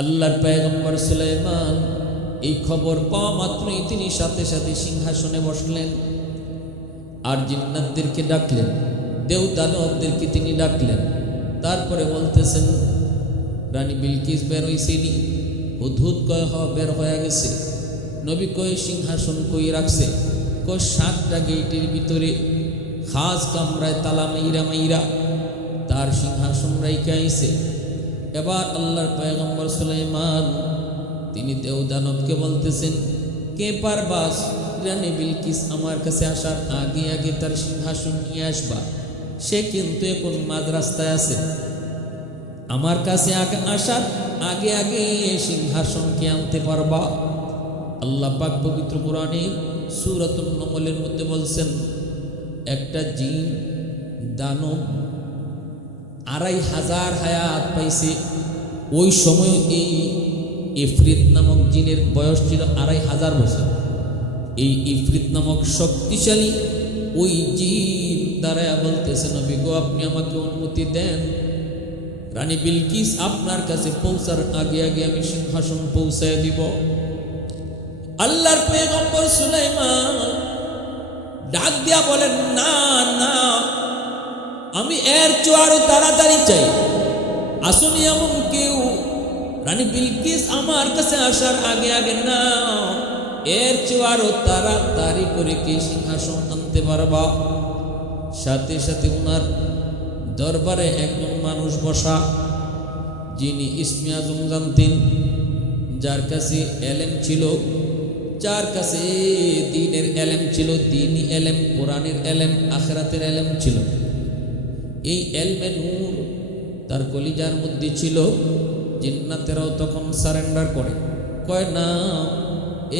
আল্লাহর পয়গম্বর সুলাইমান এই খবর পাওয়া মাত্রই তিনি সাথে সাথে সিংহাসনে বসলেন আর জিন্নাতদেরকে ডাকলেন, দেব দানবদেরকে তিনি ডাকলেন। তারপরে বলতেছেন, রানী বিলকিস বের হইছেনি? হুদহুদ কয় বের হয়ে গেছে। নবী কয় সিংহাসন কই রাখছে? কয় 7টা গেটের ভিতরে খাস কামরায় তালা মাইরা মাইরা তার সিংহাসন রাইখা আইছে। এবার আল্লাহর পয়গম্বর সুলাইমান তিনি দেব দানবকে বলতেছেন, কে পারবাস রানী বিলকিস আমার কাছে আসার আগে আগে তার সিংহাসন নিয়ে আসবা? সে কিন্তু এখন মাঝ রাস্তায় আছে, আমার কাছে আসার আগে আগে সিংহাসনকে আনতে পারবা? আল্লাহ পাক পবিত্র কোরআনে সূরাতুন নমলের মধ্যে বলছেন, একটা জিন দানব 2500 হায়াত পাইছে। ওই সময় এই ইফরিত নামক জিনের বয়স ছিল 2500 বছর। এই ইফরিত নামক শক্তিশালী ওই জিন দাঁড়ায়া বলতেছে, নবী গো আপনি আমাকে অনুমতি দেন, রানী বিলকিস আপনার কাছে পৌঁছার আগে আগে আমি সিংহাসন পৌঁছায় দিব। আল্লাহর পয়গম্বর সুলাইমান ডাক দিয়া বলেন, না না, আমি এর চেয়ে আরো তাড়াতাড়ি চাই। আসুনি এমন কেউ রানী বিলকিস আমার কাছে আসার আগে আগে, না, এর চেয়ে আরো তাড়াতাড়ি করে কে সিংহাসন আনতে পারবা? সাথে সাথে উনার দরবারে একজন মানুষ বসা, যিনি ইসমে আজম জানতেন, যার কাছে এলেম ছিল, যার কাছে দ্বীনের এলেম ছিল, দ্বীনি এলেম, কোরআনের এলেম, আখিরাতের এলেম ছিল। এই এলমে নূর তার কলিজার মধ্যে ছিল। জিন্নাতেরাও তখন সারেন্ডার করে, কয় না,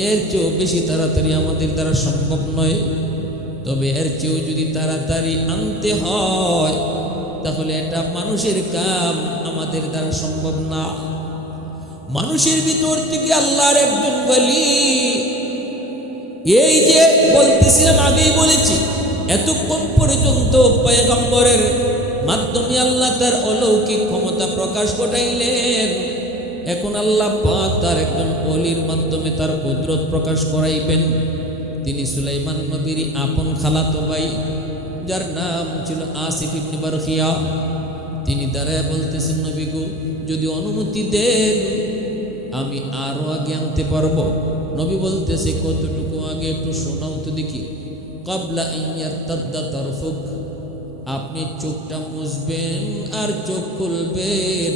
এর চেয়েও বেশি তাড়াতাড়ি আমাদের দ্বারা সম্ভব নয়, তবে এর চেয়েও যদি তাড়াতাড়ি আনতে হয় তাহলে এটা মানুষের কাম, আমাদের দ্বারা সম্ভব না। মানুষের ভিতর থেকে আল্লাহর একজন ওলি, এই যে বলতেছিলাম, আগেই বলেছি, এতক্ষণ পর্যন্ত পয়গম্বরের মাধ্যমে আল্লাহ তার অলৌকিক ক্ষমতা প্রকাশ ঘটাইলেন। এখন আল্লাহ পাক তার একজন ওলির মাধ্যমে তার কুদরত প্রকাশ করাইবেন। তিনি সুলাইমান নবীর আপন খালাতো ভাই, যার নাম ছিল আসিফ ইবনে বারখিয়া। তিনি দাঁড়ায় বলতেছেন, নবী গো যদি অনুমতি দেন আমি আরো আগে আনতে পারবো। নবী বলতেছে, কতটুকু আগে একটু শোনাও তো দেখি। ক্বাবলা আন ইয়ারতাদ্দা তারফুক, আপনি চোখটা মুছবেন আর চোখ খুলবেন,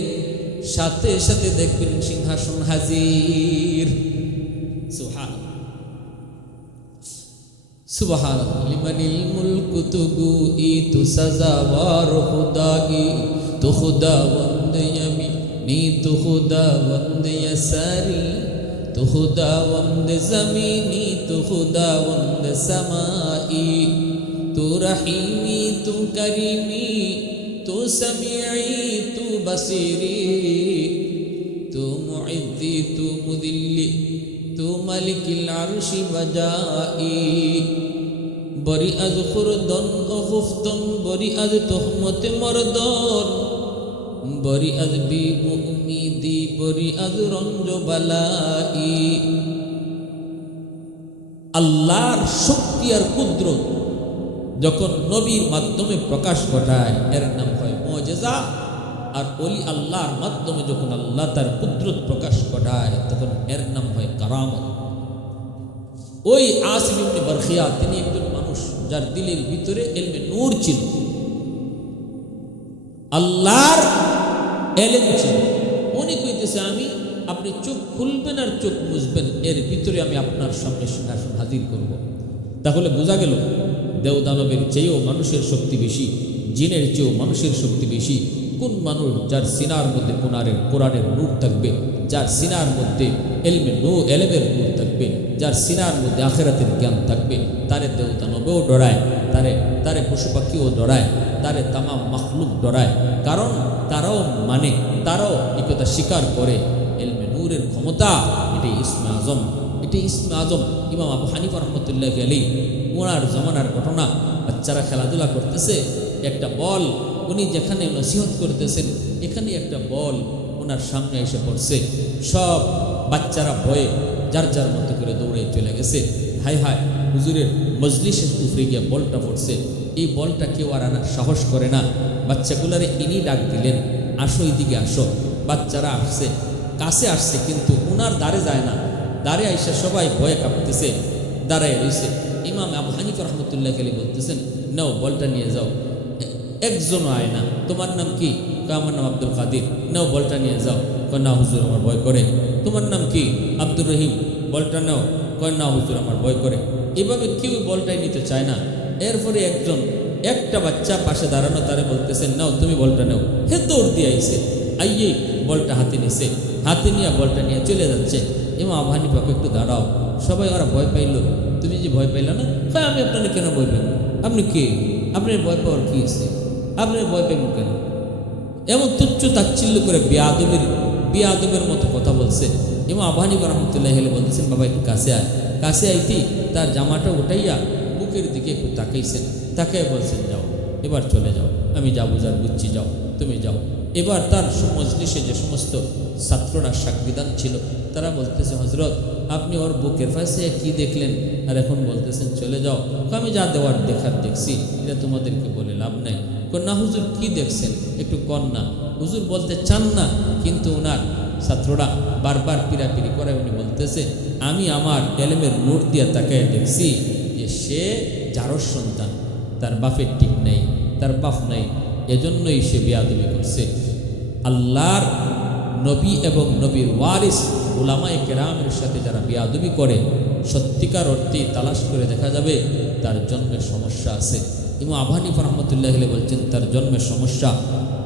সাথে সাথে দেখবেন সিংহাসন হাজির। সুবহানাল্লাহ সুবহানাল্লাহ। লিমানিল মুলকু তুগুই তু সাজাওয়ার খুদাই, তু খুদাওয়ান্দ ইয়ামিনি, তু খুদাওয়ান্দ ইয়াসারি, তু খুদাওয়ান্দ জমিনি, তু খুদাওয়ান্দ সামাই, তু রহিমি, তু করিমি, তু সামিঈ, তু বসিরি, তু মুইজ্জি, তু মুদিল্লি, তু মালিকিল আরশি বাজাই। বরি আজ খুরদন ও খুফতন, বরি আজ তোহমতে মরদন, বরি আজ বি উমিদি, বরি আজ রঞ্জ বালাই। আল্লাহর শক্তি আর কুদরত যখন নবীর মাধ্যমে প্রকাশ ঘটায় এর নাম হয় মুজিজা। আর ওলি আল্লাহর মাধ্যমে যখন আল্লাহ তার কুদরত প্রকাশ ঘটায় তখন এর নাম হয় কারামত। ওই আসিফ ইবনে বারখিয়া তিনি একজন মানুষ যার দিলের ভিতরে ইলমে নূর ছিল, আল্লাহর এলেম ছিল। উনি কইতেছে, আমি, আপনি চোখ খুলবেন আর চোখ মুছবেন, এর ভিতরে আমি আপনার সামনে সিংহাসন হাজির করব। তাহলে বোঝা গেল দেব দানবের চেয়েও মানুষের শক্তি বেশি, জিনের চেয়েও মানুষের শক্তি বেশি। কোন মানুষ যার সিনার মধ্যে কোরআনের নূর থাকবে, যার সিনার মধ্যে এলেমের নূর থাকবে, যার সিনার মধ্যে আখিরাতের জ্ঞান থাকবে, তারে দেব দানবেও ডরায়, তারে পশু পাখিও ডরায়, তারে তামাম মাখলুক ডরায়। কারণ তারাও মানে, তারাও এই কথা স্বীকার করে এলমে নূরের ক্ষমতা, এটাই ইসমে আজম, এটাই ইসমে আজম। ইমাম আবু হানিফা রহমতুল্লাহি আলাইহি, ওনার জমানার ঘটনা, বাচ্চারা খেলাধুলা করতেছে, একটা বল, উনি যেখানে নসিহত করতেছেন এখানে একটা বল ওনার সামনে এসে পড়ছে। সব বাচ্চারা ভয়ে যার যার মতো করে দৌড়ে চলে গেছে। হায় হায়, হুজুরের মজলিসের উপরে গিয়ে বলটা পড়ছে। এই বলটা কেউ আর আনার সাহস করে না। বাচ্চাগুলারে ইনি ডাক দিলেন, আসো এইদিকে আসো। বাচ্চারা আসছে, কাছে আসছে, কিন্তু ওনার দ্বারে যায় না। দ্বারে আইসা সবাই ভয়ে কাঁপতেছে, দাঁড়ায় রয়েছে। ইমাম আবু হানিফা রহমতুল্লাহ আলাইহি বলতেছেন, নাও বলটা নিয়ে যাও। একজনও আয় না। তোমার নাম কি? আমার নাম আব্দুল কাদির। নাও বলটা নিয়ে যাও। কয় না হুজুর, আমার ভয় করে। তোমার নাম কি? আব্দুর রহিম। বলটা নাও। কয় না হুজুর, আমার ভয় করে। এভাবে কেউ বলটাই নিতে চায় না। এরপরে একটা বাচ্চা পাশে দাঁড়ানো, তারে বলতেছেন, নাও তুমি বলটা নাও। হে দৌড় দিয়ে আইছে, আইয়ে বলটা হাতে নিছে। হাতে নিয়ে বলটা নিয়ে চলে যাচ্ছে। ইমাম আবু হানিফাকে, একটু দাঁড়াও। সবাই ওরা ভয় পাইল। তুমি যে ভয় পাইল না? হ্যাঁ, আমি আপনাকে কেন ভয় পাইব? আপনি কে? আপনার ভয় পাওয়ার কি আছে? আপনার ভয় পাইব কেন? এমন তুচ্ছ তাচ্ছিল্য করে বিয়াদবের মতো কথা বলছে। ইমাম আবু হানিফা রহমতুল্লাহ আলাইহি বলতেছেন, বাবা একটু কাছে আয়। কাছে আইতি তার জামাটা উঠাইয়া বুকের দিকে একটু তাকাইছেন। তাকাই বলছেন, যাও, এবার চলে যাও, আমি যা বুঝার বুঝছি, যাও, তুমি যাও। এবার তার মজলিসে যে সমস্ত ছাত্ররা সাক্ষীদান ছিল, তারা বলতেছে, হজরত আপনি ওর বুকের পাশে কি দেখলেন আর এখন বলতেছেন চলে যাও? আমি যা দেওয়ার দেখার দেখছি, এটা তোমাদেরকে বলে লাভ নাই। না হুজুর, কি দেখছেন একটু কন না। হুজুর বলতে চান না, কিন্তু ওনার ছাত্ররা বারবার পিরাপিরি করে। উনি বলতেছে, আমি আমার এলেমের নূর দিয়ে তাকায় দেখছি যে সে জারর সন্তান, তার বাপের ঠিক নেই, তার বাপ নেই, এজন্যই সে বেয়াদবি করছে। আল্লাহর নবী এবং নবীর ওয়ারিস উলামায়ে কেরামের সাথে যারা বেয়াদবি করে, সত্যিকার অর্থেই তালাশ করে দেখা যাবে তার জন্মের সমস্যা আছে। ইমাম আবু হানিফা রহমতুল্লাহ আলাইহি বলছেন, তার জন্মের সমস্যা।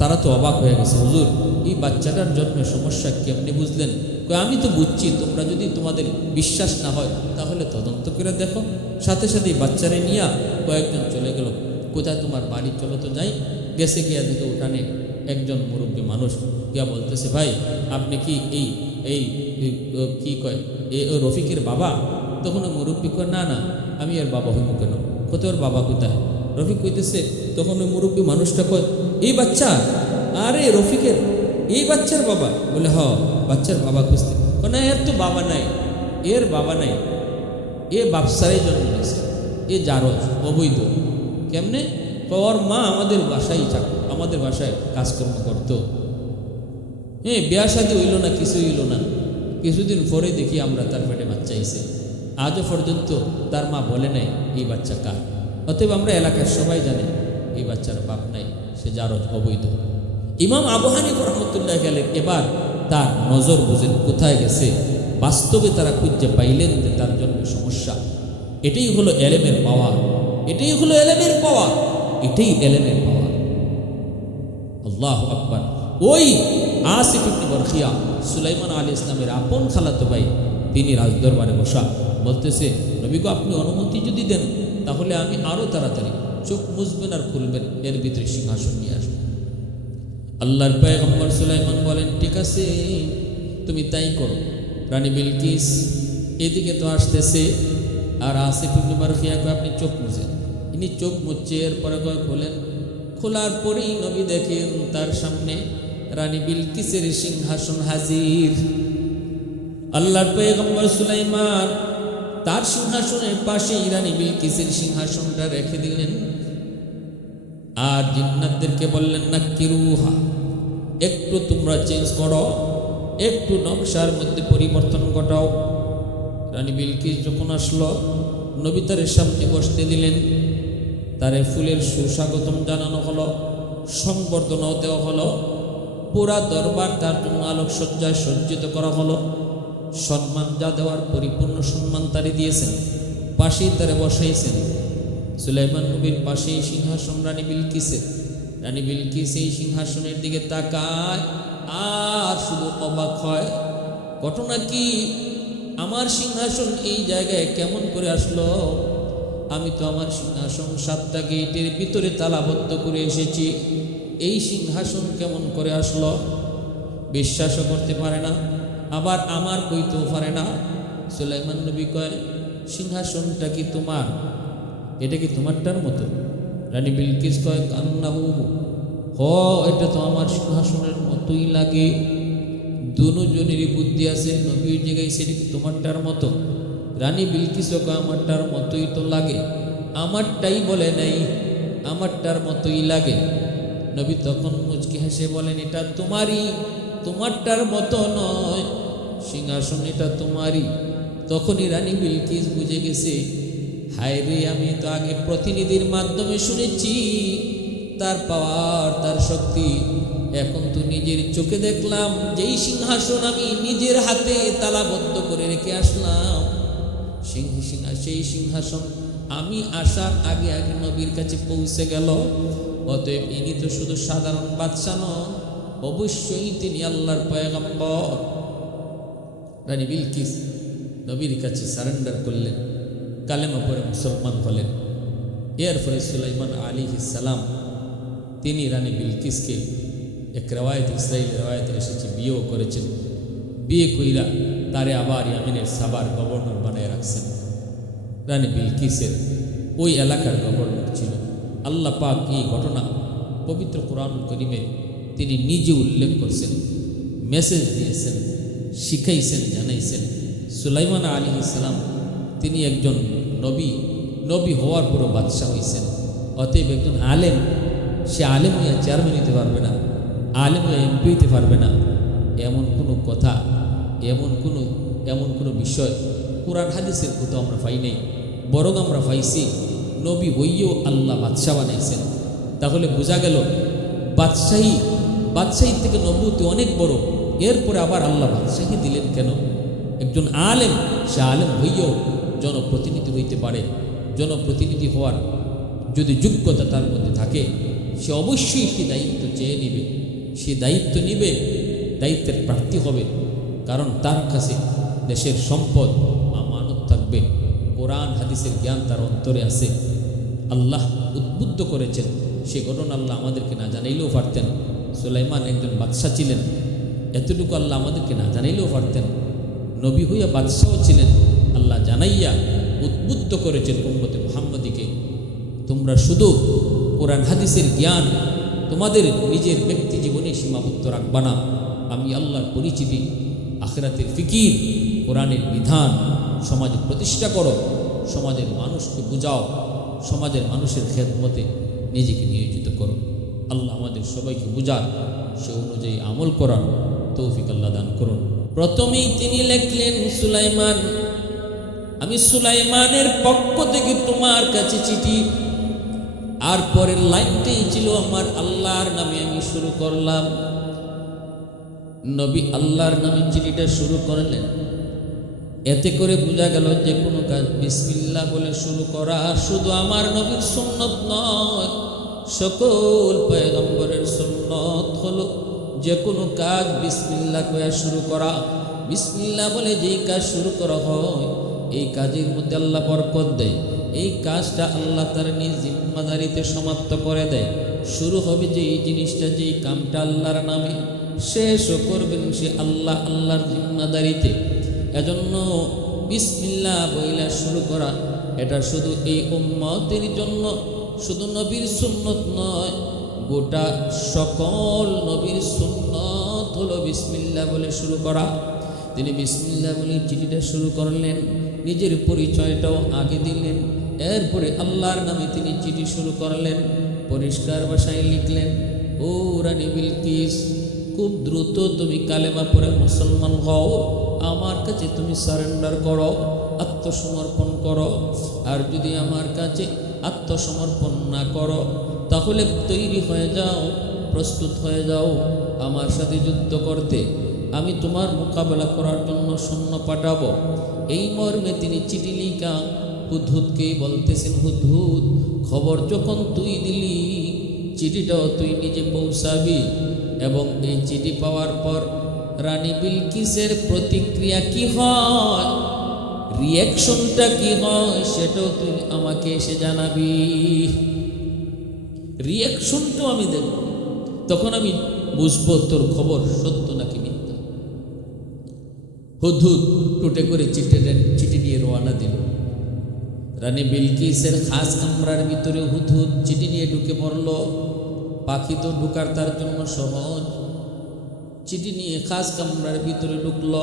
তারা তো অবাক হয়ে গেছে, হুজুর এই বাচ্চাটার জন্মের সমস্যা কেমনি বুঝলেন? আমি তো বুঝছি, তোমরা যদি তোমাদের বিশ্বাস না হয় তাহলে তদন্ত করে দেখো। সাথে সাথে বাচ্চারে নিয়ে কয়েকজন চলে গেল। কোথায় তোমার বাড়ি? চলো তো যাই। গেছে গিয়া দেখে উঠানে একজন মুরব্বী মানুষ গিয়া বলতেছে, ভাই আপনি কি এই কি কয় রফিকের বাবা? তখন মুরব্বী কয়, না না, আমি এর বাবা হইব কেন? কত ওর বাবা কোথায়? রফিক কইতেছে। তখন ওই মুরব্বী মানুষটা কয়, এই বাচ্চা? আরে রফিকের এই বাচ্চার বাবা? বলে হ, বাচ্চার বাবা খুঁজতে। না, এর তো বাবা নাই, এর বাবা নাই, এ বাপসারে জন্ম নিয়েছে, এ জারজ, অবৈধ। কেমনে? ওর মা আমাদের বাসায় কাজকর্ম করত। হ্যাঁ, বিয়া শাদী হইল না, কিছু হইল না। কিছুদিন পরে দেখি আমরা তার পেটে বাচ্চা আইছে। আজও পর্যন্ত তার মা বলে নাই এই বাচ্চা কার। অতএব আমরা এলাকার সবাই জানে এই বাচ্চার বাপ নাই, সে জারজ, অবৈধ। ইমাম আবু হানিফা রহমতুল্লাহ আলাইহি এবার তার নজর বুঝেন কোথায় গেছে। বাস্তবে তারা খুঁজে পাইলেন যে তার জন্য সমস্যা। এটাই হলো এলেমের পাওয়া, এটাই হলো এলেমের পাওয়া, এটাই এলেমের পাওয়া। আল্লাহু আকবার। ওই আসিফ ইবনে বরখিয়া, সুলাইমান আলাইহিস সালামের আপন খালাতো ভাই, তিনি রাজদরবারে বসা। বলতেছে, নবী গো, আপনি অনুমতি যদি দেন তাহলে আমি আরো তাড়াতাড়ি চোখ মুছবেন আর খুলবেন, এর ভিতরে সিংহাসন নিয়ে আসবেন। আল্লাহর পয়গম্বর সুলাইমান বলেন, ঠিক আছে, তুমি তাই করো। রানী বিলকিস এদিকে তো আসতেছে, আর আসিফ ইবনে বরখিয়া কয়, আপনি চোখ মুছেন। ইনি চোখ মুছছে, এরপরে কয় খোলেন। খোলার পরেই নবী দেখেন তার সামনে রানী বিলকিসের সিংহাসন হাজির। আল্লাহর পয়গম্বর সুলাইমান তার সিংহাসনের পাশেই রানী বিলকিসের সিংহাসনটা রেখে দিলেন। আর জিন্নাতদেরকে বললেন, নাক্কিরুহা, একটু তোমরা চেঞ্জ করো, একটু নকশার মধ্যে পরিবর্তন ঘটাও। রানী বিলকিস যখন আসলো, নবী তার সামনে বসতে দিলেন। তারে ফুলের সুস্বাগতম জানানো হলো, সংবর্ধনাও দেওয়া হলো। পুরা দরবার তার জন্য আলোকসজ্জায় সজ্জিত করা হলো। সম্মান যা দেওয়ার পরিপূর্ণ সম্মান তারে দিয়েছেন। পাশেই তারে বসাইছেন। সুলাইমান নবীর পাশেই সিংহাসন রানী বিলকিসের। রানী বিলকিস এই সিংহাসনের দিকে তাকায় আর শুধু অবাক হয়। ঘটনা কি? আমার সিংহাসন এই জায়গায় কেমন করে আসলো? আমি তো আমার সিংহাসন 7টা গেটের ভিতরে তালাবদ্ধ করে এসেছি, এই সিংহাসন কেমন করে আসলো? বিশ্বাসও করতে পারে না, আবার আমার কইতেও পারে না। সুলাইমান নবী কয়, সিংহাসনটা কি তোমার? এটা কি তোমারটার মতো? রানী বিলকিস কয়, কান্নাহু, হ, এটা তো আমার সিংহাসনের মতোই লাগে। দুজনেরই বুদ্ধি আছে। নবী জায়গায় সেটা কি তোমারটার মতো? রানী বিলকিসও আমারটার মতোই তো লাগে। আমারটাই বলে নাই, আমারটার মতোই লাগে। নবী তখন মুচকি হেসে বলেন, এটা তোমারই, তোমারটার মতো নয়, সিংহাসন এটা তোমারই। তখনই রানী বিলকিস বুঝে গেছে, হায় রে, আমি তো আগে প্রতিনিধির মাধ্যমে শুনেছি তার পাওয়ার, তার শক্তি। এখন তো নিজের চোখে দেখলাম, যেই সিংহাসন আমি নিজের হাতে তালাবদ্ধ করে রেখে আসলাম, সেই সিংহাসন আমি আসার আগে আগে নবীর কাছে পৌঁছে গেল। অতএব ইনি তো শুধু সাধারণ বাদশা নন, অবশ্যই তিনি আল্লাহর পয়গম্বর। রানী বিলকিস নবীর কাছে সারেন্ডার করলেন, কালেমা পড়ে মুসলমান হলেন। এরপরে সুলাইমান আলাইহিস সালাম তিনি রানী বিলকিসকে, এক রেওয়ায়ত, ইসরাইল রেওয়ায়তে এসেছে, বিয়েও করেছেন। বিয়ে কইরা তারে আবার ইয়ামিনের সাবার গভর্নর বানায় রাখছেন। রানী বিলকিসের ওই এলাকার গভর্নর ছিল। আল্লাহ পাক এই ঘটনা পবিত্র কোরআনুল কারীমে তিনি নিজে উল্লেখ করছেন, মেসেজ দিয়েছেন, শিখাইছেন, জানাইছেন। সুলাইমান আলাইহিস সালাম তিনি একজন নবী, নবী হওয়ার পরও বাদশাহ হয়েছেন। অতএব একজন আলেম, সে আলেম হইয়া চেয়ারম্যান হইতে পারবে না, আলেম হইয়া এমপি হইতে পারবে না, এমন কোনো কথা, এমন কোনো বিষয় কোরআন হাদিসের কোথাও আমরা পাই নাই। বরং আমরা পাইছি নবী হইয়েও আল্লাহ বাদশাহ বানাইছেন। তাহলে বোঝা গেল বাদশাহী থেকে নবুয়ত অনেক বড়। এরপরে আবার আল্লাহ বাদশাহী দিলেন কেন? একজন আলেম, সে আলেম হইয়েও জনপ্রতিনিধি হইতে পারে। জনপ্রতিনিধি হওয়ার যদি যোগ্যতা তার মধ্যে থাকে, সে অবশ্যই একটি দায়িত্ব চেয়ে নিবে, সে দায়িত্ব নিবে, দায়িত্বের প্রার্থী হবে। কারণ তার কাছে দেশের সম্পদ আমানত থাকবে, কোরআন হাদিসের জ্ঞান তার অন্তরে আছে। আল্লাহ উদ্বুদ্ধ করেছেন, সে ঘটনা আল্লাহ আমাদেরকে না জানাইলেও পারতেন। সুলাইমান একজন বাদশাহ ছিলেন, এতটুকু আল্লাহ আমাদেরকে না জানাইলেও পারতেন। নবী হইয়া বাদশাহও ছিলেন, আল্লাহ জানাইয়া উদ্বুদ্ধ করেছেন উম্মতে মুহাম্মদীকে, তোমরা শুধু কোরআন হাদিসের জ্ঞান তোমাদের নিজের ব্যক্তি জীবনে সীমাবদ্ধ রাখবা না। আমি আল্লাহর পরিচিতি, আখিরাতের ফিকির, কোরআনের বিধান সমাজে প্রতিষ্ঠা করো, সমাজের মানুষকে বুঝাও, সমাজের মানুষের খেদমতে নিজেকে নিয়োজিত করো। আল্লাহ আমাদের সবাইকে বুঝান, সে অনুযায়ী আমল করান তৌফিক আল্লাহ দান করুন। প্রথমেই তিনি লিখলেন, সুলাইমান, আমি সুলাইমানের পক্ষ থেকে তোমার কাছে চিঠি। আর পরের লাইনটাই ছিল, আমার আল্লাহর নামে আমি শুরু করলাম। নবী আল্লাহর নামে চিঠিটা শুরু করলেন। এতে করে বোঝা গেল যে কোনো কাজ বিসমিল্লাহ বলে শুরু করা শুধু আমার নবীর সুন্নত নয়, সকল পয়গম্বরের সুন্নত হলো যে কোনো কাজ বিসমিল্লাহ কয়ে শুরু করা। বিসমিল্লাহ বলে যেই কাজ শুরু করা হয়, এই কাজের মধ্যে আল্লাহ বরকত দেয়। এই কাজটা আল্লাহ তার নিজ জিম্মাদারিতে সমাপ্ত করে দেয়। শুরু হবে যে এই জিনিসটা, যেই কামটা আল্লাহর নামে, শেষও করবেন সে আল্লাহ, আল্লাহর জিম্মাদারিতে। এজন্য বিসমিল্লাহ বইলা শুরু করা, এটা শুধু এই উম্মতের জন্য, শুধু নবীর সুন্নত নয়, গোটা সকল নবীর সুন্নত হলো বিসমিল্লাহ বলে শুরু করা। তিনি বিসমিল্লাহ বলে চিঠিটা শুরু করলেন, নিজের পরিচয়টাও আগে দিলেন। এরপরে আল্লাহর নামে তিনি চিঠি শুরু করলেন, পরিষ্কার ভাষায় লিখলেন, ও রানী বিলকিস, খুব দ্রুত তুমি কালেমা পড়ে মুসলমান হও, আমার কাছে তুমি সারেন্ডার করো, আত্মসমর্পণ করো। আর যদি আমার কাছে আত্মসমর্পণ না করো, তাহলে তৈরি হয়ে যাও, প্রস্তুত হয়ে যাও আমার সাথে যুদ্ধ করতে। আমি তোমার মোকাবেলা করার জন্য সৈন্য পাঠাবো। এই মর্মে তিনি চিঠি লিখা হুদহুদকেই বলতেছেন, হুদহুদ, খবর যখন তুই দিলি, চিঠিটাও তুই নিজে পৌঁছাবি। এবং এই চিঠি পাওয়ার পর রানী বিলকিসের প্রতিক্রিয়া কি হয়, রিয়াকশনটা কি হয়, সেটাও তুই আমাকে এসে জানাবি। রিয়াকশনটাও আমি দেব, তখন আমি বুঝবো তোর খবর সত্য নাকি মিথ্যা। হুদহুদ টুটে করে চিঠি নিয়ে রওনা দিল। রানী বিলকিসের খাস কামরার ভিতরে হুদহুদ চিঠি নিয়ে ঢুকে পড়ল। পাখি তো ঢুকার তার জন্য সহজ, চিঠি নিয়ে খাস কামরার ভিতরে ঢুকল।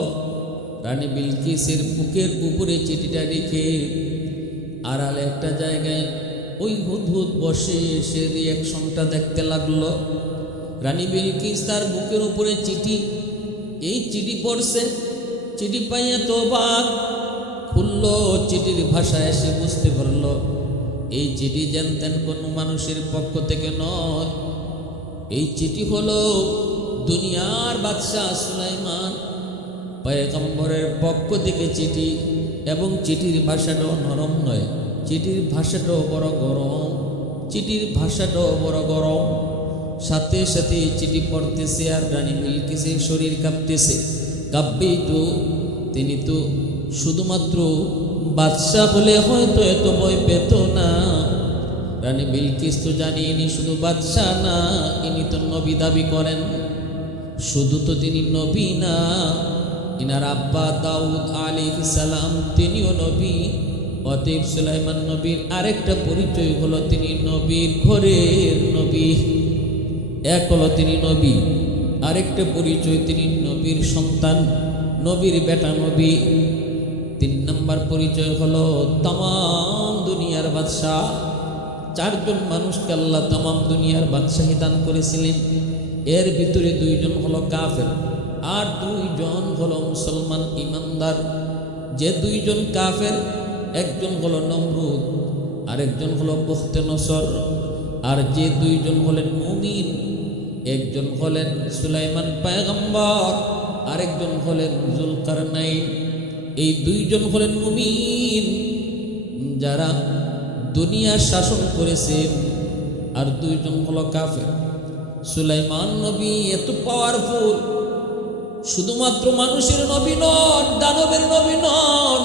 রানী বিলকিসের বুকের উপরে চিঠিটা রেখে আড়ালে একটা জায়গায় ওই হুদহুদ বসে সে রিয়াকশনটা দেখতে লাগলো। রানী বিলকিস তার বুকের উপরে চিঠি, এই চিঠি পড়ছে। চিঠি পাইয়া তো অবাক, খুলল, চিঠির ভাষায় সে বুঝতে পারল এই চিঠি জানতেন কোনো মানুষের পক্ষ থেকে নয়। এই চিঠি হলো দুনিয়ার বাদশাহ সুলাইমান পয়গম্বরের পক্ষ থেকে চিঠি, এবং চিঠির ভাষাটাও নরম নয়, চিঠির ভাষাটাও বড় গরম, চিঠির ভাষাটাও বড় গরম। সাথে সাথে চিঠি পড়তেছে আর রানী বিলকিসের শরীর কাঁপতেছে। কাঁপবেই তো, তিনি তো শুধুমাত্র বাদশাহ বলে হয়তো এত ভয় পেত না। রানী বিলকিস তো জানি ইনি শুধু বাদশাহ না, ইনি তো নবী দাবি করেন। শুধু তো তিনি নবী না, ইনার আব্বা দাউদ আলাইহিস সালাম তিনিও নবী। অতএব সুলাইমান নবীর আরেকটা পরিচয় হলো তিনি নবীর ঘরের নবী। এক হলো তিনি নবী, আরেকটা পরিচয় তিনি নবীর সন্তান, নবীর বেটা নবী। 3 নম্বর পরিচয় হলো তামাম দুনিয়ার বাদশাহ। 4 জন মানুষকে আল্লাহ তামাম দুনিয়ার বাদশাহী দান করেছিলেন। এর ভিতরে 2 জন হলো কাফের আর 2 জন হলো মুসলমান ইমানদার। যে 2 জন কাফের, একজন হলো নমরুদ, আরেকজন হলো বখতে নসর। আর যে 2 জন হলেন মুমিন, একজন হলেন সুলাইমান পয়গম্বর, আরেকজন হলেন জুলকারনাইন। এই 2 জন হলেন মুমিন যারা দুনিয়া শাসন করেছেন, আর 2 জন হলো কাফের। সুলাইমান নবী এত পাওয়ারফুল, শুধুমাত্র মানুষের নবী নন, দানবের নবী নন,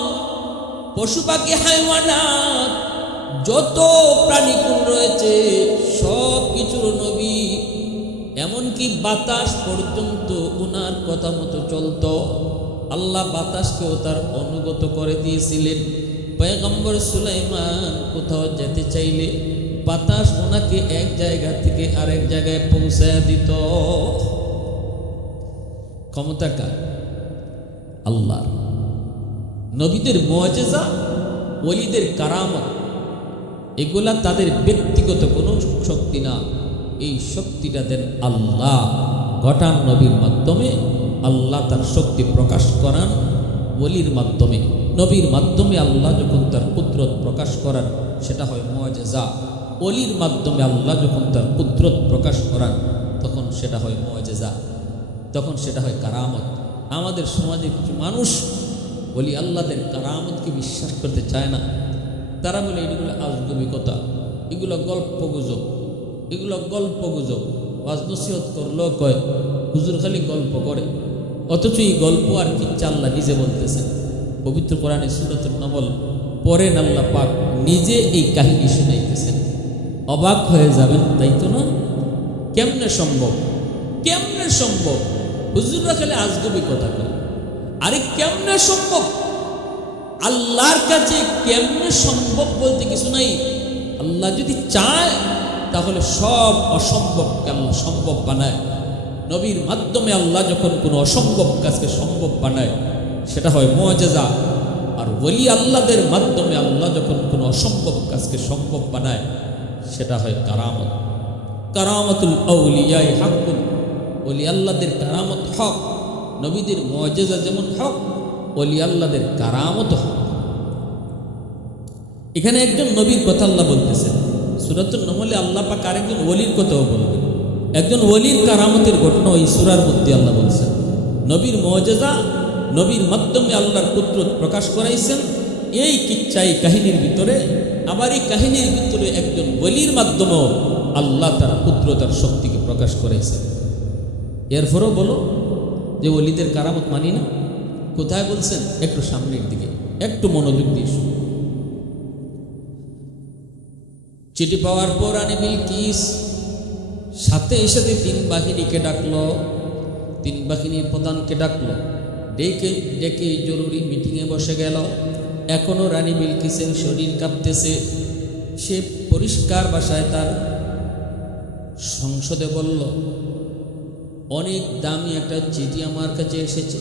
পশু পাখি হায়ওয়ানাত যত প্রাণীকুল রয়েছে সব কিছুর নবী। এমনকি বাতাস পর্যন্ত ওনার কথা মতো চলত। আল্লাহ বাতাসকেও তার অনুগত করে দিয়েছিলেন। পয়গম্বর সুলাইমান কোথাও যেতে চাইলে বাতাস ওনাকে এক জায়গা থেকে আরেক জায়গায় পৌঁছায় দিত। ক্ষমতা কার? আল্লাহ। নবীদের মুআজিজা, ওলিদের কারামত, এগুলা তাদের ব্যক্তিগত কোনো শক্তি না, এই শক্তিটা দেন আল্লাহ। ঘটান নবীর মাধ্যমে, আল্লাহ তার শক্তি প্রকাশ করান ওলির মাধ্যমে। নবীর মাধ্যমে আল্লাহ যখন তার কুদরত প্রকাশ করান সেটা হয় মুআজিজা। ওলির মাধ্যমে আল্লাহ যখন তার কুদরত প্রকাশ করান তখন সেটা হয় মুআজিজা, তখন সেটা হয় কারামত। আমাদের সমাজে কিছু মানুষ ওলি আল্লাহদের কারামতকে বিশ্বাস করতে চায় না। তারা বলে এগুলো আজগুবি কথা, এগুলো গল্প গুজব, এগুলো গল্প গুজব। ওয়াজ নসিহত করলেও কয় হুজুর খালি গল্প করে, অথচ এই গল্প আর কি আল্লাহ নিজে বলতেছেন। পবিত্র কোরআনে সূরাতুন নমল পড়েন, আল্লাহ পাক নিজে এই কাহিনী শুনাইতেছেন। অবাক হয়ে যাবেন, তাই তো না? কেমনে সম্ভব? কেমনে সম্ভব? হুজুররা খালি আজগুবি কথা কয়। আরে কেমনে সম্ভব? আল্লাহর কাছে কেমনে সম্ভব বলতে কিছু নাই। আল্লাহ যদি চায় তাহলে সব অসম্ভবকে আল্লাহ সম্ভব বানায়। নবীর মাধ্যমে আল্লাহ যখন কোনো অসম্ভব কাজকে সম্ভব বানায় সেটা হয় মুআজিজা। আর ওলি আল্লাহদের মাধ্যমে আল্লাহ যখন কোনো অসম্ভব কাজকে সম্ভব বানায় সেটা হয় কারামত। কারামতুল আউলিয়ায়ে হাক্কুন, ওলি আল্লাহদের কারামত হক। নবীদের মুআজিজা যেমন হক, ওলি আল্লাহদের কারামত হক। এখানে একজন নবীর কথা আল্লাহ বলতেছেন। সূরাতুন নমলে আল্লাহ পাক আরেকজন ওলির কথাও বলবেন। একজন ওলির কারামতের ঘটনা এই সূরার মধ্যে আল্লাহ বলছেন। নবীর মুআজিজা, নবীর মাধ্যমে আল্লাহর কুদরত প্রকাশ করাইছেন এই কিচ্ছা, এই কাহিনীর ভিতরে। আবার এই কাহিনীর ভিতরে একজন ওলির মাধ্যমেও আল্লাহ তার কুদরত আর শক্তিকে প্রকাশ করাইছেন। এরপরও বলো যে ওলিদের কারামত মানি না। কোথায় বলছেন? একটু সামনের দিকে, একটু মনোযোগ দিয়ে শুনুন। চিঠি পাওয়ার পর রানী বিলকিস সাথে সাথে 3 বাহিনীকে ডাকলো। 3 বাহিনীর প্রধানকে ডাকলো, ডেকে ডেকে জরুরি মিটিংয়ে বসে গেল। এখনো রানী বিলকিসের শরীর কাঁপতেছে। সে পরিষ্কার ভাষায় তার সংসদে বলল, অনেক দামি একটা চিঠি আমার কাছে এসেছে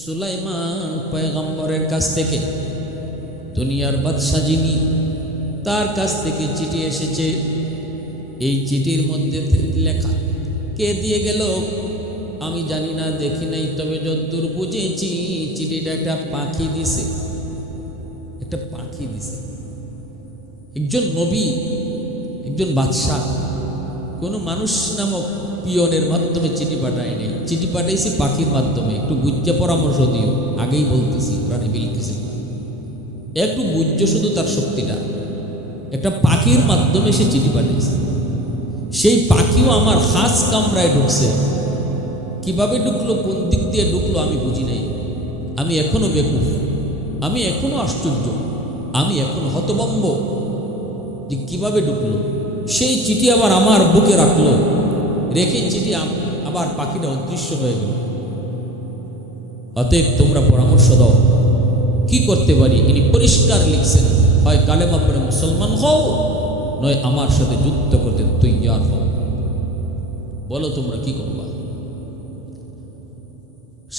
সুলাইমান পয়গম্বরের কাছ থেকে, দুনিয়ার বাদশা যিনি, তার কাছ থেকে চিঠি এসেছে। এই চিঠির মধ্যে লেখা, কে দিয়ে গেল আমি জানি না, দেখি নাই, তবে যতদূর বুঝেছি চিঠিটা একটা পাখি দিছে, একটা পাখি দিছে। একজন নবী, একজন বাদশাহ কোনো মানুষ নামক পিয়নের মাধ্যমে চিঠি পাঠায় নাই, চিঠি পাঠাইছি পাখির মাধ্যমে। একটু বুঝতে পরামর্শ দিও, আগেই বলতেছি রানী বিলকিস একটু বুঝছো শুধু তার শক্তিটা। একটা পাখির মাধ্যমে সে চিঠি পাঠিয়েছে। সেই পাখিও আমার খাস কামরায় ঢুকছে। কিভাবে ঢুকলো, কোন দিক দিয়ে ঢুকলো আমি বুঝি নাই। আমি এখনো বেকুফ, আমি এখনো আশ্চর্য, আমি এখনো হতভম্ব যে কিভাবে ঢুকলো। সেই চিঠি আবার আমার বুকে রাখলো, রেখে চিঠি আবার পাখিটা অদৃশ্য হয়ে গেল। অতএব তোমরা পরামর্শ দাও কি করতে পারি। ইনি পরিষ্কার লিখছেন, হয় কালেমা পড়ে মুসলমান হও, নয় আমার সাথে যুদ্ধ করতে তৈয়ার হও। বলো তোমরা কি করবা।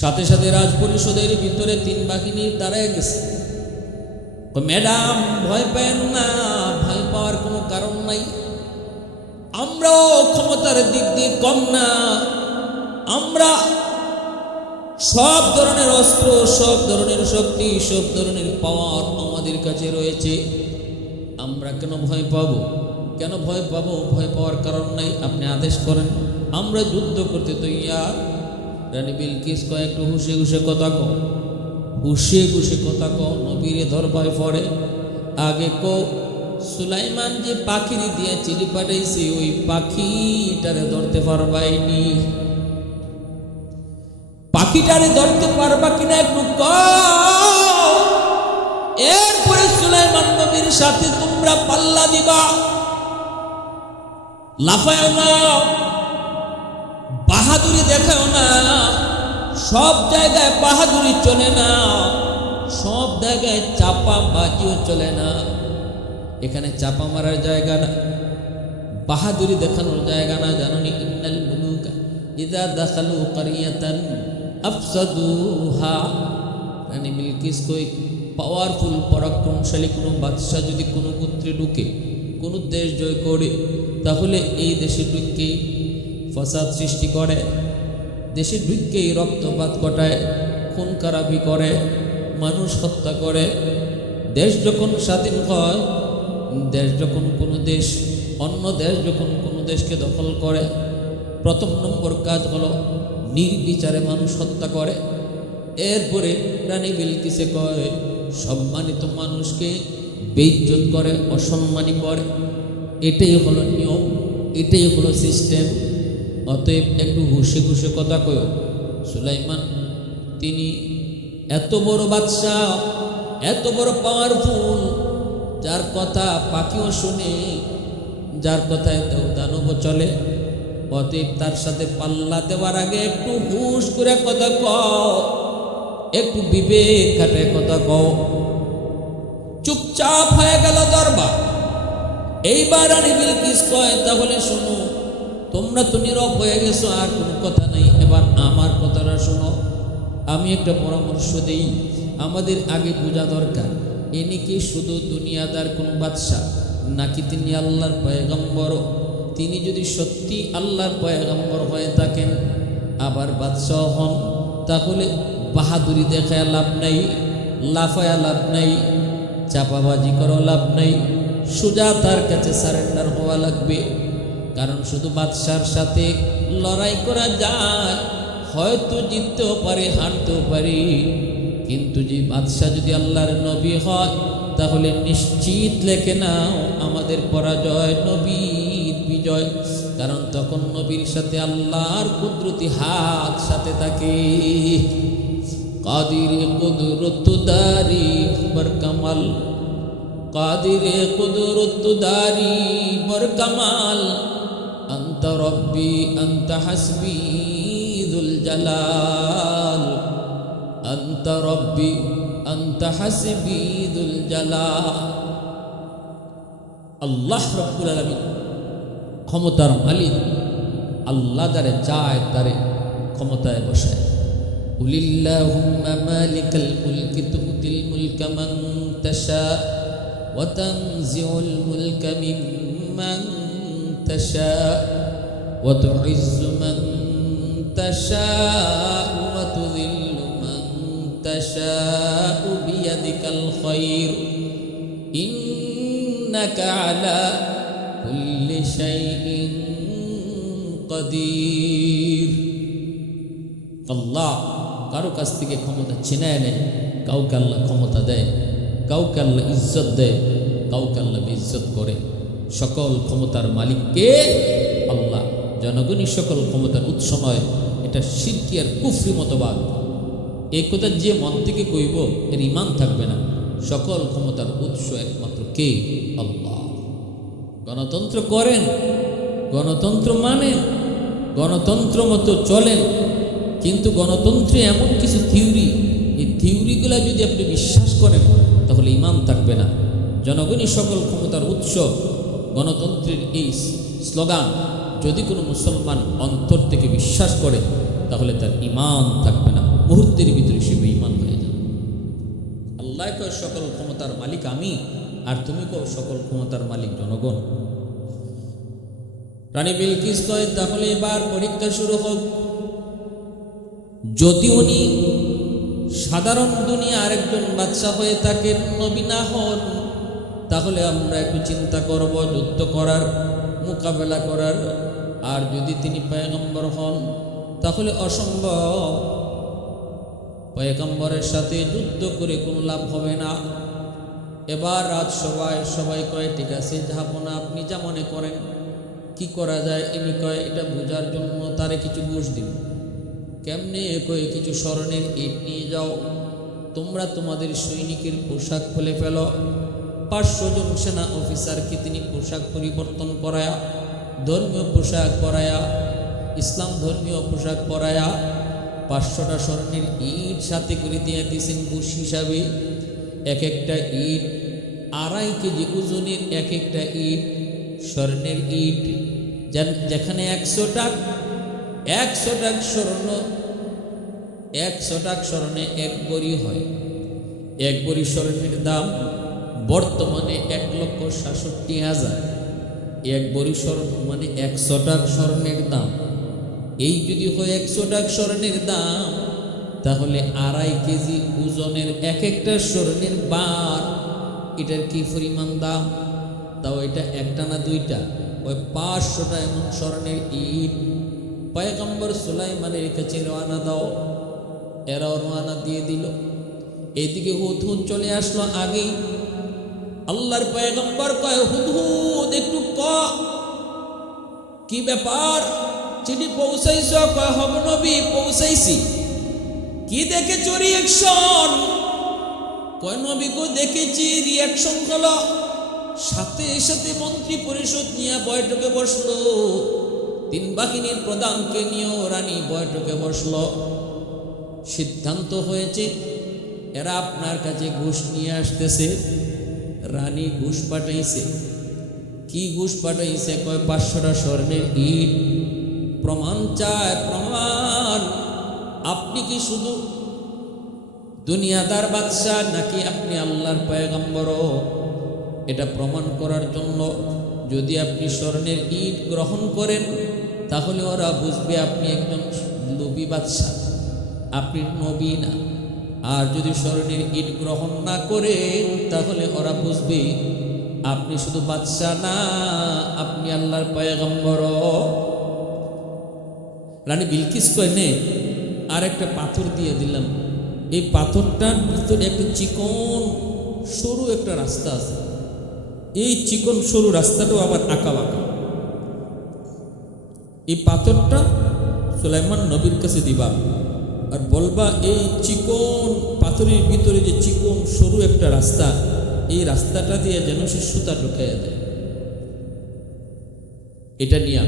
সাথে সাথে রাজ পরিষদের ভিতরে 3 বাহিনী দাঁড়ায় গেছে। ম্যাডাম ভয় পেন না, ভয় পাওয়ার কোনো কারণ নাই। আমরাও ক্ষমতার দিক দিয়ে কম না, আমরা সব ধরনের অস্ত্র, সব ধরনের শক্তি, সব ধরনের পাওয়ার আমাদের কাছে রয়েছে। আমরা কেন ভয় পাবো? কেন ভয় পাবো? ভয় পাওয়ার কারণ নাই। আপনি আদেশ করেন, আমরা যুদ্ধ করতে তৈয়ার। রানী বিলকিস কয়, একটু হুশে হুশে কথা কও, হুশে হুশে কথা কও, নবীরে ধরবায় পড়ে। আগে কো সুলাইমান যে পাখিরি দিয়ে চিঠি পাঠাইছে, ওই পাখিটারে ধরতে পারবাইনি? পাখিটারে ধরতে পারবা কিনা একটু কও। এরপরে সুলাইমান নবীর সাথে তোমরা পাল্লা দিবা। লাফায়ও না, বাহাদুরি দেখাও না। সব জায়গায় বাহাদুরি চলে না, সব জায়গায় চাপা বাজিও চলে না। এখানে চাপা মারার জায়গা না, বাহাদুরি দেখানোর জায়গা না। জানোনি, ইন্নাল মুলুকা ইযা দাখালু ক্বরিয়াতান আফসাদুহা। রানী বিলকিস কই, পাওয়ারফুল পরাক্রমশালী কোনো বাদশাহ যদি কোনো গোত্রে ঢুকে, কোনো দেশ জয় করে, তাহলে এই দেশে ঢুকেই ফসাদ সৃষ্টি করে, দেশে ঢুকেই রক্তপাত ঘটায়, খুন খারাপি করে, মানুষ হত্যা করে। দেশ যখন স্বাধীন হয়, দেশ যখন কোনো দেশ, অন্য দেশ যখন কোনো দেশকে দখল করে, প্রথম নম্বর কাজ হলো নির্বিচারে মানুষ হত্যা করে। এরপরে রানী বিলকিসে কয়, সম্মানিত মানুষকে বেইজ্জত করে, অসম্মানী করে। এটাই হলো নিয়ম, এটাই হলো সিস্টেম। অতএব একটু হুশে হুশে কথা কয়। সুলাইমান তিনি এত বড় বাদশাহ, এত বড় পাওয়ারফুল, যার কথা পাখিও শুনে, যার কথায় দানব চলে। অতএব তার সাথে পাল্লা দেওয়ার আগে একটু হুশ করে কথা কও, একটু বিবেক খাটে কথা কও। চুপচাপ হয়ে গেল দরবার। এইবার রানী বিলকিস কয়, তাহলে শোনো, তোমরা তো নীরব হয়ে গেছো, আর কোনো কথা নেই, এবার আমার কথাটা শোনো। আমি একটা পরামর্শ দেই, আমাদের আগে বোঝা দরকার, ইনি কি শুধু দুনিয়াদার কোন বাদশাহ, নাকি তিনি আল্লাহর পয়গম্বর? তিনি যদি সত্যি আল্লাহর পয়গম্বর হয়ে থাকেন, আবার বাদশাহ হন, তাহলে বাহাদুরি দেখায় লাভ নাই, লাফায়া লাভ নাই, চাপাবাজি করা লাভ নাই, সোজা তার কাছে সারেন্ডার হওয়া লাগবে। কারণ শুধু বাদশার সাথে লড়াই করা যায়, হয়তো জিততেও পারে, হারতেও পারে, কিন্তু যে বাদশাহ যদি আল্লাহর নবী হয়, তাহলে নিশ্চিত লেখে নাও আমাদের পরাজয়, নবীর বিজয়। কারণ তখন নবীর সাথে আল্লাহর কুদরতি হাত সাথে থাকে। কাদিরে কুদরতদারি বরকামাল, কাদিরে কুদরতদারি বরকামাল, আনতা রব্বি আনতা হাসবি যুল জালাল, আনতা রব্বি আনতা হাসবি যুল জালাল। আল্লাহ রাব্বুল আলামিন ক্ষমতার মালিক, আল্লাহ যারে চায় তারে ক্ষমতায় বসায়। কুলিল্লাহুম্মা মালিকাল মুলকি তুতিল মুলকা মান তাশা ওয়া তানজিউল মুলকা মিম্মান তাশা ওয়া তুইজ্জু মান তাশা ওয়া তুযিল্লু মান তাশা বিয়াদিকাল খায়র ইন্নাকা আলা কুল্লি শাইইন কাদির। আল্লাহ কারো কাছ থেকে ক্ষমতা ছিনায় নেয়, কাউকে আল্লাহ ক্ষমতা দেয়, কাউকে আল্লাহ ইজ্জত দেয়, কাউকে আল্লাহ বেইজ্জত করে। সকল ক্ষমতার মালিক কে? আল্লাহ। জনগণই সকল ক্ষমতার উৎস নয়, এটা শিরকি আর কুফরি মতবাদ। এই কথা যে মন থেকে কইব এর ঈমান থাকবে না। সকল ক্ষমতার উৎস একমাত্র কে? আল্লাহ। গণতন্ত্র করেন, গণতন্ত্র মানেন, গণতন্ত্র মতো চলেন, কিন্তু গণতন্ত্রে এমন কিছু থিওরি, এই থিওরিগুলো যদি আপনি বিশ্বাস করেন তাহলে ঈমান থাকবে না। জনগণই সকল ক্ষমতার উৎস, গণতন্ত্রের এই স্লোগান যদি কোনো মুসলমান অন্তর থেকে বিশ্বাস করে তাহলে তার ঈমান থাকবে না, মুহূর্তের ভিতরে সে বেঈমান হয়ে যাবে। আল্লাহ কয় সকল ক্ষমতার মালিক আমি, আর তুমি কও সকল ক্ষমতার মালিক জনগণ। রানী বিলকিস কয় তাহলে এবার পরীক্ষা শুরু হোক। যদি উনি সাধারণ দুনিয়ার একজন বাদশা হয়ে থাকেন, নবী না হন, তাহলে আমরা একটু চিন্তা করব যুদ্ধ করার, মোকাবেলা করার। আর যদি তিনি পয়গম্বর হন তাহলে অসম্ভব, পয়গম্বরের সাথে যুদ্ধ করে কোনো লাভ হবে না। এবার রাত সবাই কয় ঠিক আছে যাবো না, আপনি যা মনে করেন। কি করা যায়? ইনি কয় এটা বোঝার জন্য তারে কিছু ঘুষ দিন। কেমনে? কয়ে কিছু স্মরণের ইট নিয়ে যাও, তোমরা তোমাদের সৈনিকের পোশাক খুলে ফেলো। 500 জন সেনা অফিসারকে তিনি পোশাক পরিবর্তন করায়া, ধর্মীয় পোশাক পরায়া, ইসলাম ধর্মীয় পোশাক পরায়া 500টা স্বর্ণের ইট সাথে করে দিয়ে দিয়েছেন ঘুষ হিসাবে। এক একটা ইট 2.5 কেজি ওজনের, এক একটা ইট স্বর্ণের ইট। যেখানে 100 টাক স্বর্ণ, 100 টাক স্বর্ণে 1 বড়ি হয়। 1 বড়ি স্বর্ণের দাম বর্তমানে 1,67,000। 1 বড়ি স্বর্ণ মানে 100 টাক স্বর্ণের দাম। এই যদি হয় 100 টাক স্বর্ণের দাম, তাহলে 2.5 কেজি ওজনের এক একটা স্বর্ণের বার, এটার কি পরিমাণ দাম? তাও এটা একটা না দুইটা, ওই 500টা এমন স্বর্ণের ইট পয়গম্বর সুলাইমানের কাছে রওনা দাও। এরাও রওনা দিয়ে দিল। এদিকে হুদহুদ চলে আসলো আগেই। আল্লাহর পয়গম্বর কয় হুদহুদ একটু কি ব্যাপার, চিঠি পৌঁছাইছ? কয় হব নবী পৌঁছাইছি। কি দেখেছ রিয়াকশন? কয় নবী গো দেখেছি। রিয়াকশন হলো সাথে সাথে মন্ত্রী পরিষদ নিয়ে বৈঠকে বসলো। 3 বাহিনীর প্রধানকে নিয়েও রানী বৈঠকে বসলো। সিদ্ধান্ত হয়েছে এরা আপনার কাছে ঘুষ নিয়ে আসতেছে। রানী ঘুষ পাঠাইছে। কি ঘুষ পাঠাইছে? কয় 500টা স্বর্ণের ইট। প্রমাণ চায়, প্রমাণ। আপনি কি শুধু দুনিয়াদার বাদশা নাকি আপনি আল্লাহর পয়গম্বর? এটা প্রমাণ করার জন্য যদি আপনি স্বর্ণের ইট গ্রহণ করেন তাহলে ওরা বুঝবে আপনি একজন লোভী বাদশা, আপনি নবী না। আর যদি স্বর্ণের ইট গ্রহণ না করেন তাহলে ওরা বুঝবে আপনি শুধু বাদশা না, আপনি আল্লাহর পয়গম্বর। রানী বিলকিস কয় নে, আর একটা পাথর দিয়ে দিলাম। এই পাথরটার ভিতরে একটা চিকন সরু একটা রাস্তা আছে। এই চিকন সরু রাস্তাটাও আবার আঁকা বাঁকা। এই পাথরটা সুলাইমান নবীর কাছে দিবা আর বলবা এই চিকন পাথরের ভিতরে যে চিকন সরু একটা রাস্তা, এই রাস্তাটা দিয়ে যেন সে সুতা ঢুকাইয়া দেয়। এটা নিয়ে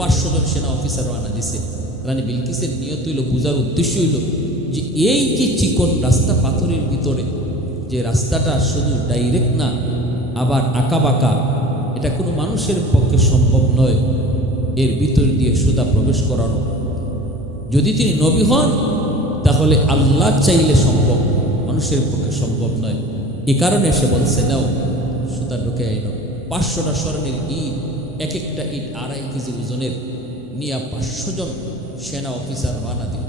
500 জন সেনা অফিসার আনা দিছে। রানী বিলকিসের নিয়ত হইল, বোঝার উদ্দেশ্য হইল যে এই যে চিকন রাস্তা পাথরের ভিতরে, যে রাস্তাটা শুধু ডাইরেক্ট না আবার আঁকা বাঁকা, এটা কোনো মানুষের পক্ষে সম্ভব নয়। এর ভিতর দিয়ে সুদা প্রবেশ করানো। যদি তিনি নবী হন তাহলে আল্লাহ চাইলে সম্ভব, মানুষের পক্ষে সম্ভব নয়। এ কারণে সে বলছে নাও সুদা ঢুকে এনো। 500টা স্বর্ণের ইট, এক একটা ইট 2.5 কেজি ওজনের, নিয়ে 500 জন সেনা অফিসার রওনা দিল।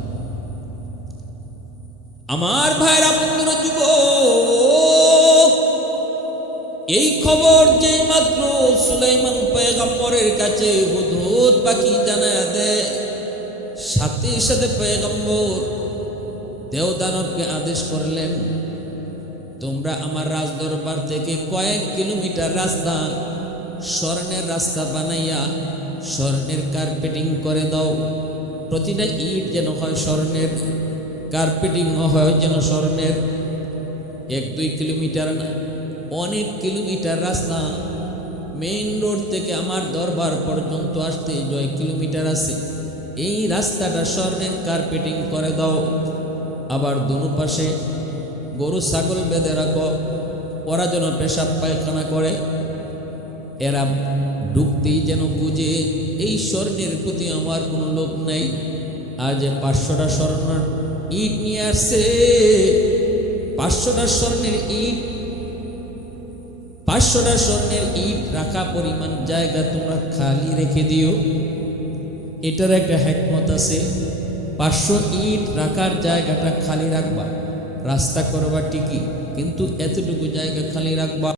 আমার ভাইরা, বন্ধুরা, যুবক, এই খবর যেই মাত্র সুলাইমান পয়গম্বরের কাছে হুদহুদ পাখি জানায়া দেয়, সাথে সাথে পয়গম্বর দেওদানবকে আদেশ করলেন, তোমরা আমার রাজদরবার থেকে কয়েক কিলোমিটার রাস্তা স্বর্ণের রাস্তা বানাইয়া স্বর্ণের কার্পেটিং করে দাও। প্রতিটা ইট যেন হয় স্বর্ণের, কার্পেটিং হয় যেন স্বর্ণের। 1-2 কিলোমিটার না, অনেক কিলোমিটার রাস্তা। মেইন রোড থেকে আমার দরবার পর্যন্ত আসতে 9 কিলোমিটার আছে। এই রাস্তাটা স্বর্ণের কার্পেটিং করে দাও। আবার দুনো পাশে গরু ছাগল বেঁধে রাখো, ওরা যেন পেশাব পায়খানা করে। এরা ঢুকতেই যেন বুঝে এই স্বর্ণের প্রতি আমার কোনো লোভ নাই। আর যে 500টা স্বর্ণের ইট নিয়ে আসছে, 500টা স্বর্ণের ইট, 500টা স্বর্ণের ইট রাখা পরিমাণ জায়গা তোমরা খালি রেখে দিও। এটার একটা হিকমত আছে। 500 ইট রাখার জায়গাটা খালি রাখবা, রাস্তা করবা ঠিকই, কিন্তু এতটুকু জায়গা খালি রাখবা।